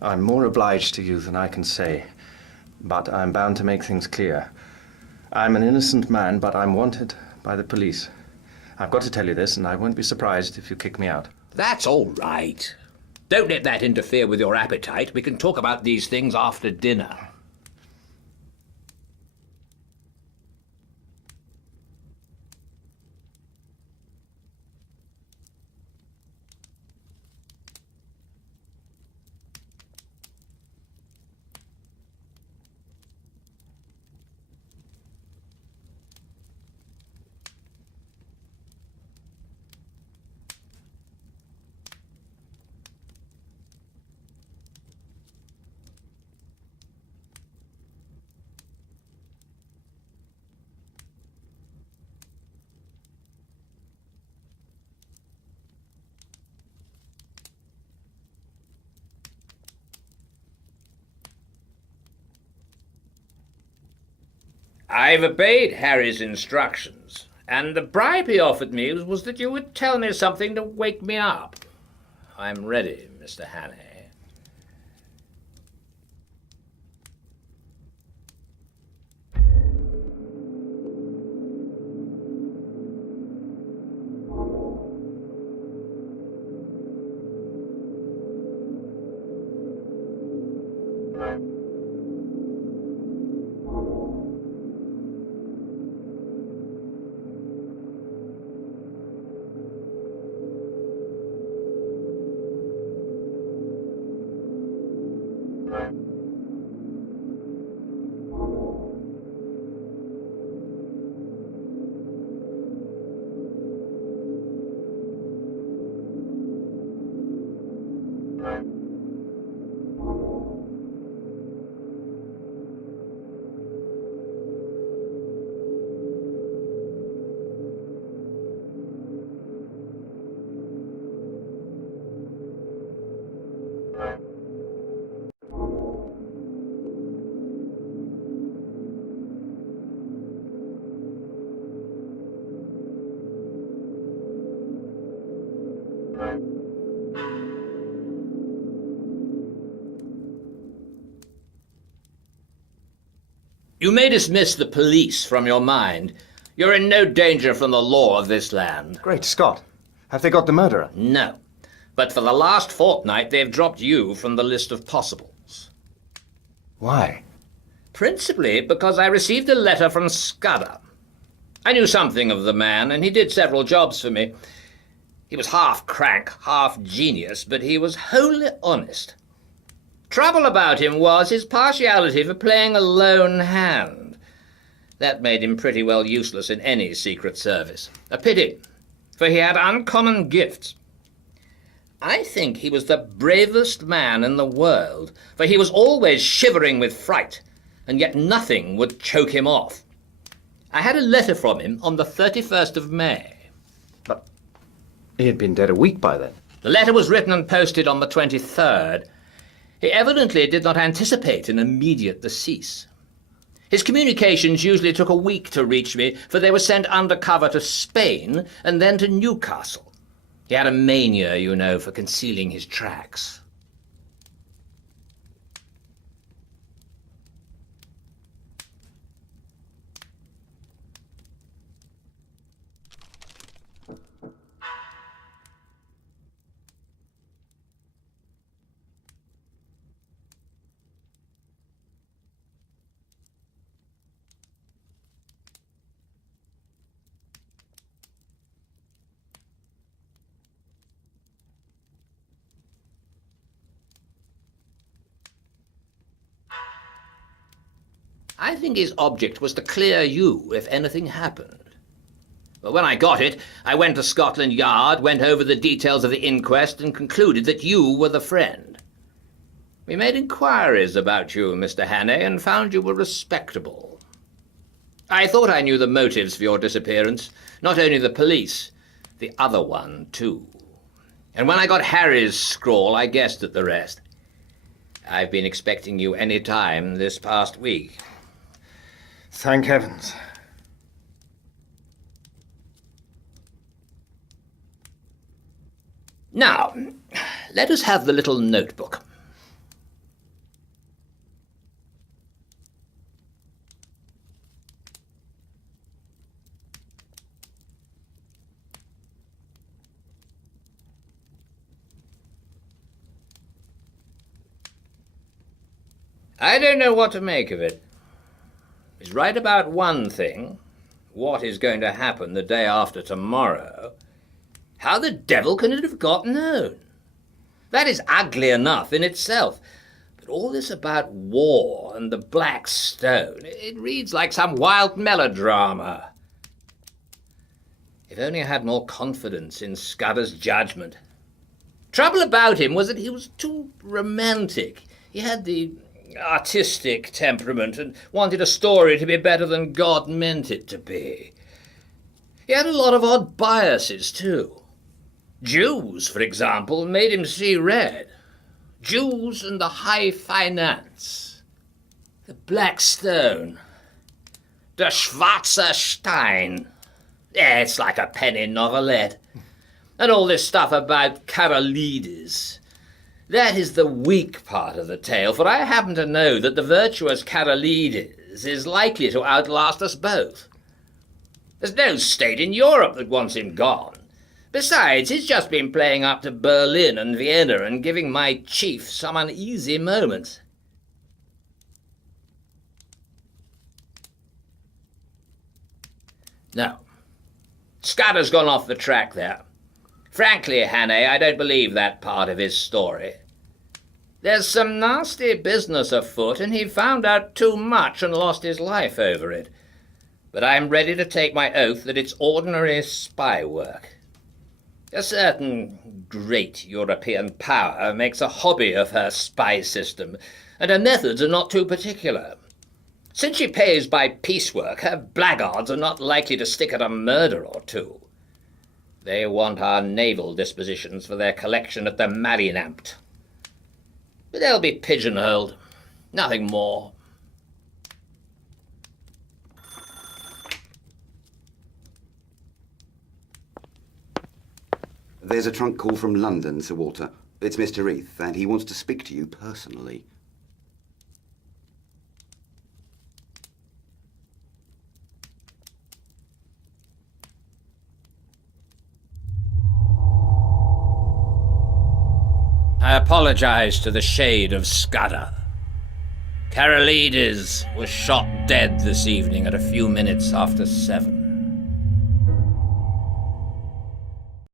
I'm more obliged to you than I can say, but I'm bound to make things clear. I'm an innocent man, but I'm wanted by the police. I've got to tell you this, and I won't be surprised if you kick me out. That's all right. Don't let that interfere with your appetite. We can talk about these things after dinner. I've obeyed Harry's instructions, and the bribe he offered me was that you would tell me something to wake me up. I'm ready, Mr. Hannay. You may dismiss the police from your mind. You're in no danger from the law of this land. Great Scott! Have they got the murderer? No. But for the last fortnight, they've dropped you from the list of possibles. Why? Principally because I received a letter from Scudder. I knew something of the man, and he did several jobs for me. He was half crank, half genius, but he was wholly honest. Trouble about him was his partiality for playing a lone hand. That made him pretty well useless in any secret service. A pity, for he had uncommon gifts. I think he was the bravest man in the world, for he was always shivering with fright, and yet nothing would choke him off. I had a letter from him on the 31st of May. But he had been dead a week by then. The letter was written and posted on the 23rd. He evidently did not anticipate an immediate decease. His communications usually took a week to reach me, for they were sent undercover to Spain and then to Newcastle. He had a mania, you know, for concealing his tracks. I think his object was to clear you if anything happened. But when I got it, I went to Scotland Yard, went over the details of the inquest, and concluded that you were the friend. We made inquiries about you, Mr. Hannay, and found you were respectable. I thought I knew the motives for your disappearance, not only the police, the other one, too. And when I got Harry's scrawl, I guessed at the rest. I've been expecting you any time this past week. Thank heavens. Now, let us have the little notebook. I don't know what to make of it. He's right about one thing. What is going to happen the day after tomorrow? How the devil can it have got known? That is ugly enough in itself. But all this about war and the Black Stone, it reads like some wild melodrama. If only I had more confidence in Scudder's judgment. Trouble about him was that he was too romantic. He had the artistic temperament and wanted a story to be better than God meant it to be. He had a lot of odd biases, too. Jews, for example, made him see red. Jews and the high finance. The Black Stone. Der Schwarze Stein. Yeah, it's like a penny novelette. And all this stuff about Karolides. That is the weak part of the tale, for I happen to know that the virtuous Karolides is likely to outlast us both. There's no state in Europe that wants him gone. Besides, he's just been playing up to Berlin and Vienna and giving my chief some uneasy moments. No. Scudder's gone off the track there. Frankly, Hannay, I don't believe that part of his story. There's some nasty business afoot, and he found out too much and lost his life over it. But I'm ready to take my oath that it's ordinary spy work. A certain great European power makes a hobby of her spy system, and her methods are not too particular. Since she pays by piecework, her blackguards are not likely to stick at a murder or two. They want our naval dispositions for their collection at the Marineamt. But they'll be pigeonholed. Nothing more. There's a trunk call from London, Sir Walter. It's Mr. Reith, and he wants to speak to you personally. I apologize to the shade of Scudder. Karolides was shot dead this evening at a few minutes after 7.